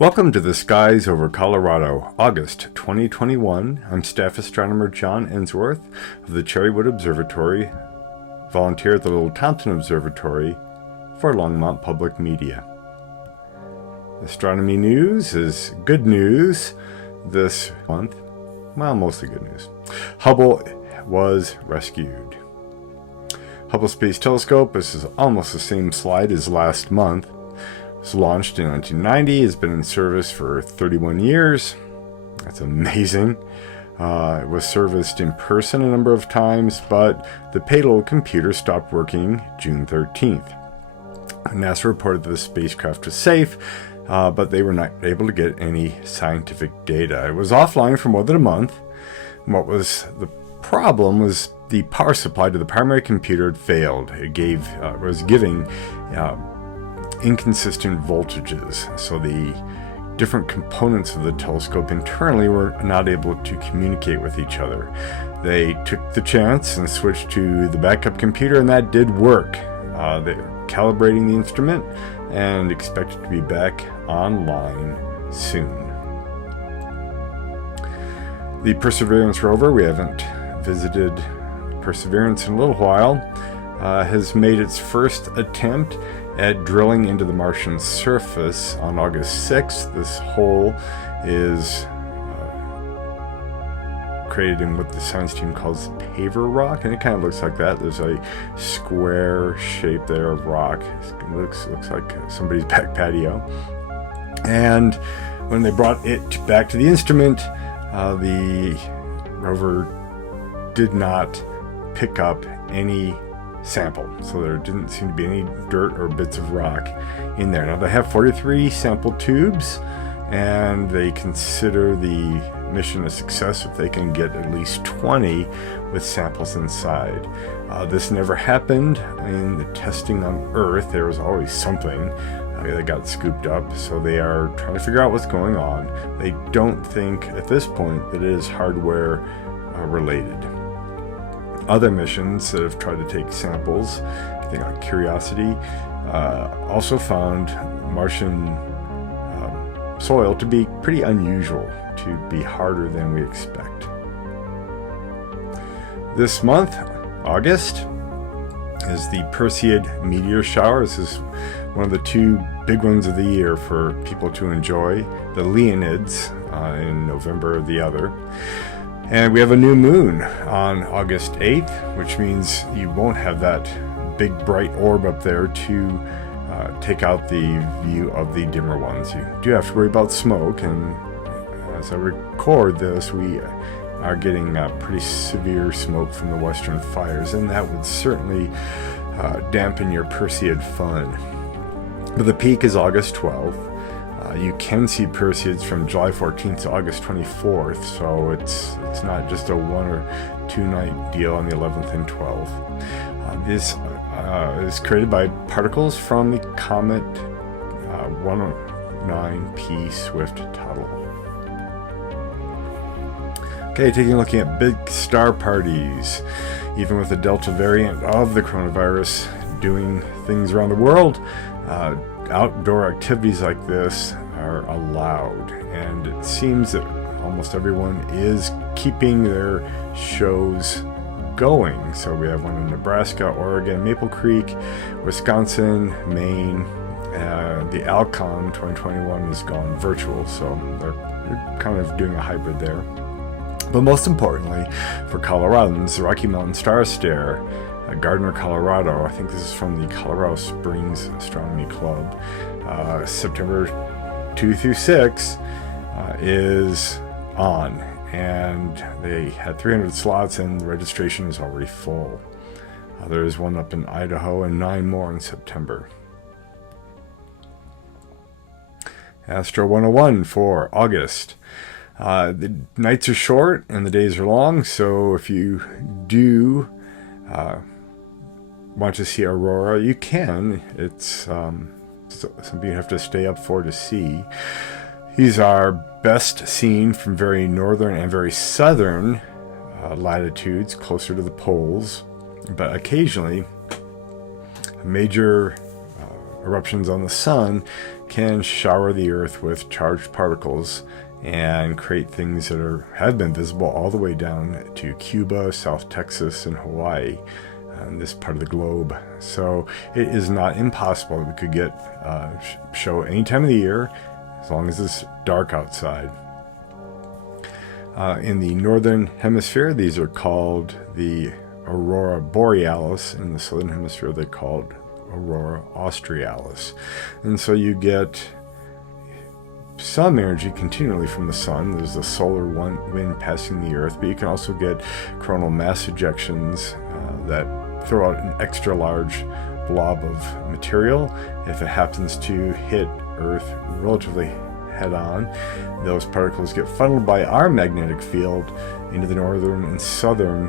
Welcome to the Skies over Colorado, August 2021. I'm Staff Astronomer John Ensworth of the Cherrywood Observatory, volunteer at the Little Thompson Observatory for Longmont Public Media. Astronomy news is good news this month. Well, mostly good news. Hubble was rescued. Hubble Space Telescope, this is almost the same slide as last month. It was launched in 1990, has been in service for 31 years. That's amazing. It was serviced in person a number of times, but the payload computer stopped working June 13th. NASA reported that the spacecraft was safe, but they were not able to get any scientific data. It was offline for more than a month. What was the problem was the power supply to the primary computer had failed. It was giving inconsistent voltages, so the different components of the telescope internally were not able to communicate with each other. They took the chance and switched to the backup computer, and that did work. They're calibrating the instrument and expect it to be back online soon. The Perseverance rover, we haven't visited Perseverance in a little while, has made its first attempt at drilling into the Martian surface on August 6th. This hole is created in what the science team calls paver rock, and it kind of looks like that. There's a square shape there of rock. It looks like somebody's back patio. And when they brought it back to the instrument, the rover did not pick up any sample, so there didn't seem to be any dirt or bits of rock in there. Now they have 43 sample tubes, and they consider the mission a success if they can get at least 20 with samples inside. This never happened in the testing on Earth. There was always something that got scooped up, so they are trying to figure out what's going on. They don't think at this point that it is hardware related. Other missions that have tried to take samples, I think on Curiosity, also found Martian soil to be pretty unusual, to be harder than we expect. This month, August, is the Perseid meteor shower. This is one of the two big ones of the year for people to enjoy. The Leonids in November, the other. And we have a new moon on August 8th, which means you won't have that big bright orb up there to take out the view of the dimmer ones. You do have to worry about smoke, and as I record this, we are getting pretty severe smoke from the western fires, and that would certainly dampen your Perseid fun. But the peak is August 12th. You can see Perseids from July 14th to August 24th, so it's not just a 1 or 2 night deal on the 11th and 12th. This is created by particles from the comet 109P Swift-Tuttle. Okay, taking a look at big star parties. Even with the Delta variant of the coronavirus doing things around the world, outdoor activities like this are allowed, and it seems that almost everyone is keeping their shows going. So we have one in Nebraska, Oregon, Maple Creek, Wisconsin, Maine. The Alcon 2021 has gone virtual, so they're kind of doing a hybrid there. But most importantly, for Coloradans, the Rocky Mountain Star Stare, Gardner, Colorado. I think this is from the Colorado Springs Astronomy Club. September 2 through 6 is on, and they had 300 slots, and the registration is already full. There is one up in Idaho and 9 more in September. Astro 101 for August. The nights are short and the days are long, so if you do want to see Aurora, you can. It's something you have to stay up for to see. These are best seen from very northern and very southern latitudes, closer to the poles, but occasionally a major eruptions on the sun can shower the Earth with charged particles and create things that have been visible all the way down to Cuba, South Texas, and Hawaii, in this part of the globe. So it is not impossible that we could get show any time of the year, as long as it's dark outside. In the northern hemisphere, these are called the Aurora Borealis. In the southern hemisphere, they're called Aurora Australis. And so you get some energy continually from the sun. There's the solar wind passing the Earth, but you can also get coronal mass ejections that throw out an extra large blob of material. If it happens to hit Earth relatively head-on, those particles get funneled by our magnetic field into the northern and southern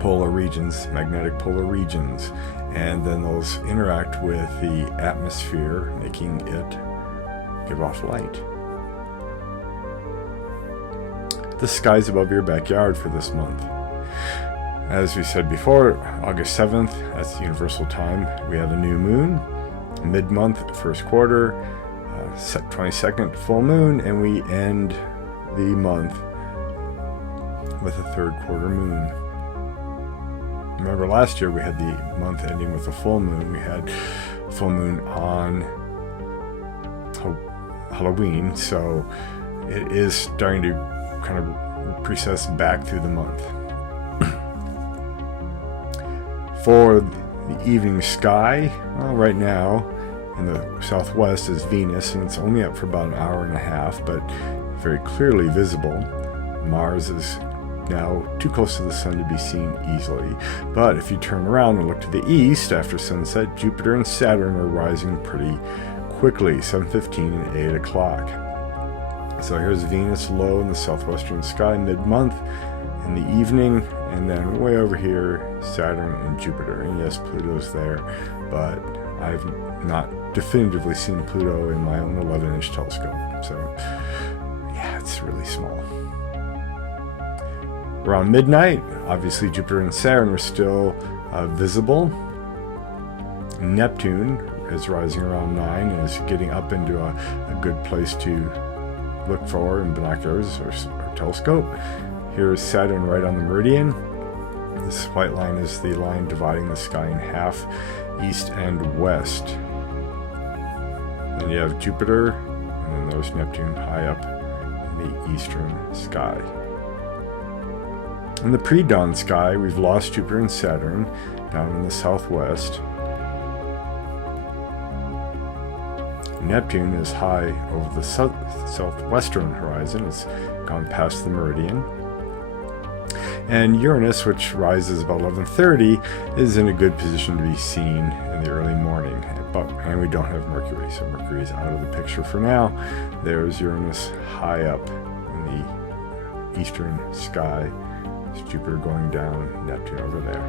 polar regions, magnetic polar regions, and then those interact with the atmosphere, making it give off light. The skies above your backyard for this month. As we said before, August 7th, that's the universal time, we have a new moon. Mid-month, first quarter, 22nd, full moon, and we end the month with a third quarter moon. Remember last year we had the month ending with a full moon. We had full moon on Halloween, so it is starting to kind of recess back through the month. For the evening sky, well, right now in the southwest is Venus, and it's only up for about an hour and a half, but very clearly visible. Mars is now too close to the sun to be seen easily. But if you turn around and look to the east after sunset, Jupiter and Saturn are rising pretty quickly, 7:15 and 8 o'clock. So here's Venus low in the southwestern sky mid-month in the evening, and then way over here, Saturn and Jupiter. And yes, Pluto's there, but I've not definitively seen Pluto in my own 11-inch telescope. So yeah, it's really small. Around midnight, obviously Jupiter and Saturn are still visible. Neptune is rising around 9 and is getting up into a good place to look for in binoculars or telescope. Here's Saturn right on the meridian. This white line is the line dividing the sky in half, east and west. Then you have Jupiter, and then there's Neptune high up in the eastern sky. In the pre-dawn sky, we've lost Jupiter and Saturn down in the southwest. Neptune is high over the southwestern horizon. It's gone past the meridian. And Uranus, which rises about 11:30, is in a good position to be seen in the early morning. And we don't have Mercury, so Mercury is out of the picture for now. There's Uranus high up in the eastern sky. There's Jupiter going down, Neptune over there.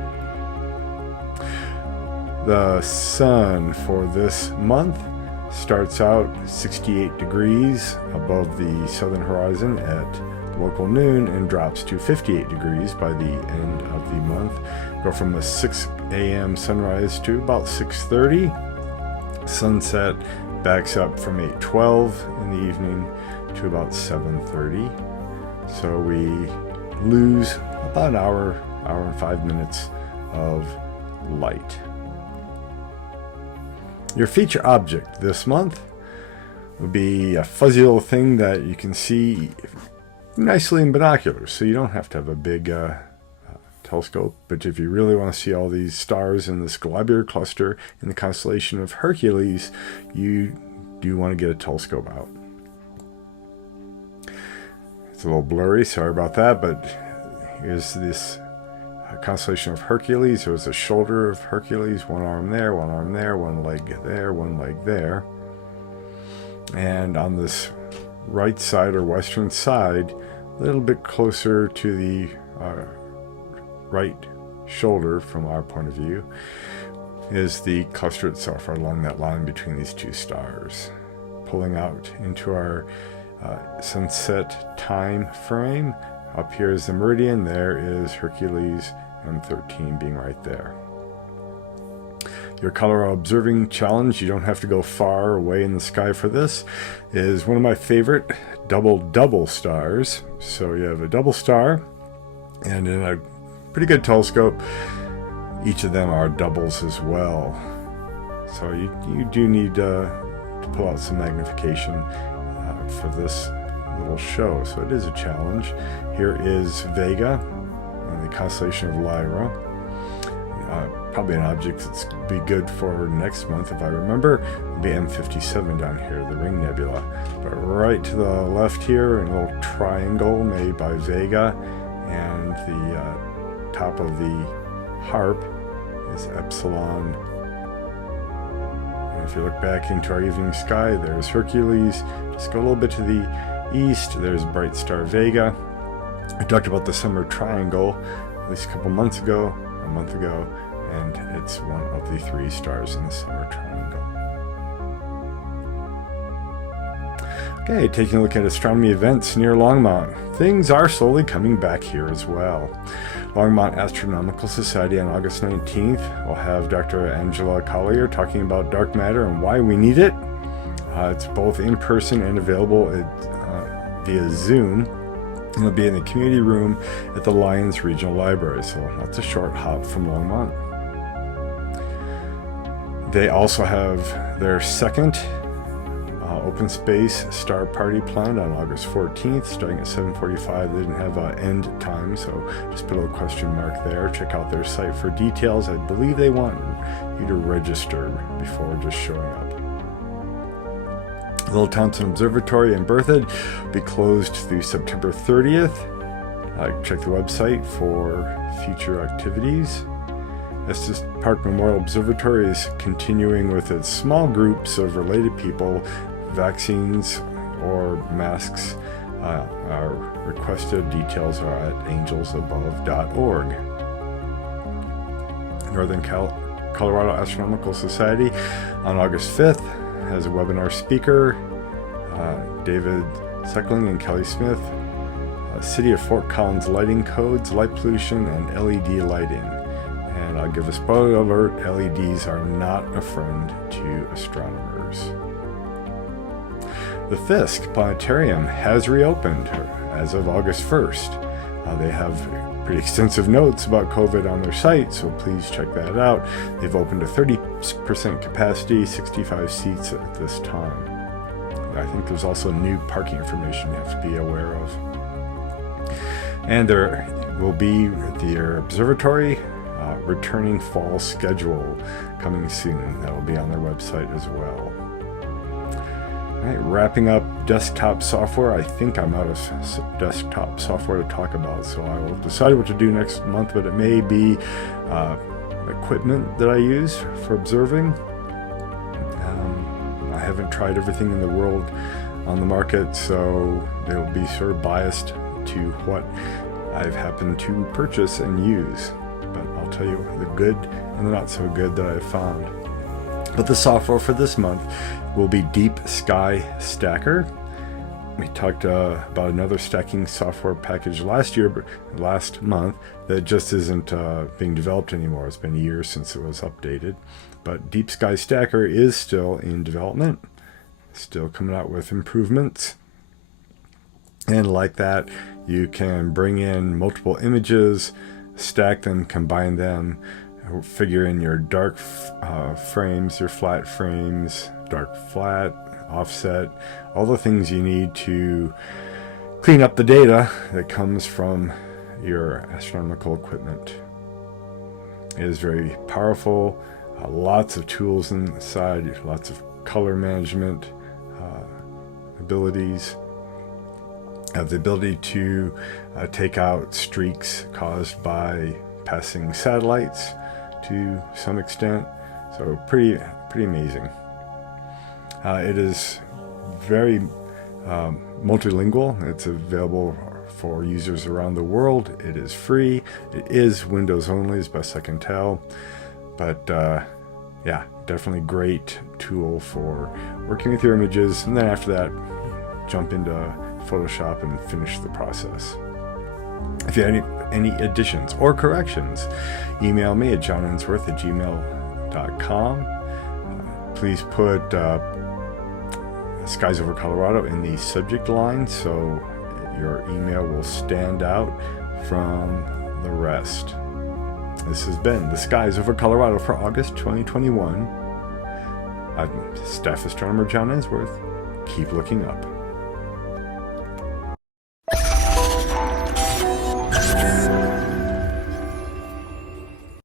The sun for this month starts out 68 degrees above the southern horizon at local noon and drops to 58 degrees by the end of the month. Go from the 6 a.m. sunrise to about 6:30. Sunset backs up from 8:12 in the evening to about 7:30. So we lose about an hour and 5 minutes of light. Your feature object this month would be a fuzzy little thing that you can see nicely in binoculars, so you don't have to have a big telescope. But if you really want to see all these stars in this globular cluster in the constellation of Hercules, you do want to get a telescope out. It's a little blurry, sorry about that, but here's this constellation of Hercules. There was a shoulder of Hercules, one arm there, one arm there, one leg there, one leg there. And on this right side or western side, a little bit closer to the right shoulder from our point of view, is the cluster itself, right along that line between these two stars. Pulling out into our sunset time frame, up here is the meridian, there is Hercules, and 13 being right there. Your Colorado Observing Challenge, you don't have to go far away in the sky for this, is one of my favorite double stars. So you have a double star, and in a pretty good telescope, each of them are doubles as well. So you do need to pull out some magnification for this little show. So it is a challenge. Here is Vega, the constellation of Lyra. Probably an object that's be good for next month, if I remember. It'll be M57 down here, the Ring Nebula. But right to the left here, a little triangle made by Vega, and the top of the harp is Epsilon. And if you look back into our evening sky, there's Hercules. Just go a little bit to the east, there's bright star Vega. I talked about the summer triangle at least a month ago, and it's one of the 3 stars in the summer triangle. Okay, taking a look at astronomy events near Longmont. Things are slowly coming back here as well. Longmont Astronomical Society on August 19th will have Dr. Angela Collier talking about dark matter and why we need it. It's both in person and available via Zoom. It'll be in the community room at the Lyons Regional Library, so that's a short hop from Longmont. They also have their second open space star party planned on August 14th, starting at 7:45. They didn't have an end time, so just put a little question mark there. Check out their site for details. I believe they want you to register before just showing up. Little Thompson Observatory in Berthoud will be closed through September 30th. Check the website for future activities. Estes Park Memorial Observatory is continuing with its small groups of related people. Vaccines or masks are requested. Details are at angelsabove.org. Northern Colorado Astronomical Society on August 5th has a webinar speaker, David Seckling and Kelly Smith, City of Fort Collins lighting codes, light pollution, and LED lighting. And I'll give a spoiler alert, LEDs are not a friend to astronomers. The Fisk Planetarium has reopened as of August 1st. They have pretty extensive notes about COVID on their site, so please check that out. They've opened to 30% capacity, 65 seats at this time. I think there's also new parking information you have to be aware of. And there will be their observatory returning fall schedule coming soon. That will be on their website as well. All right, wrapping up desktop software. I think I'm out of desktop software to talk about, so I will decide what to do next month, but it may be equipment that I use for observing. I haven't tried everything in the world on the market, so they will be sort of biased to what I've happened to purchase and use. But I'll tell you the good and the not so good that I've found. But the software for this month will be Deep Sky Stacker. We talked about another stacking software package last month that just isn't being developed anymore. It's been years since it was updated. But Deep Sky Stacker is still in development, still coming out with improvements. And like that, you can bring in multiple images, stack them, combine them, figure in your dark frames, your flat frames, dark flat, offset, all the things you need to clean up the data that comes from your astronomical equipment. It is very powerful, lots of tools inside, lots of color management abilities. Have the ability to take out streaks caused by passing satellites to some extent, so pretty amazing. It is very multilingual. It's available for users around the world. It is free. It is Windows only, as best I can tell, but yeah, definitely great tool for working with your images, and then after that, jump into Photoshop and finish the process. If you have any additions or corrections, email me at johnensworth@gmail.com. gmail.com. Please put Skies Over Colorado in the subject line so your email will stand out from the rest. This has been the Skies Over Colorado for August 2021. I'm Staff Astronomer John Ensworth. Keep looking up.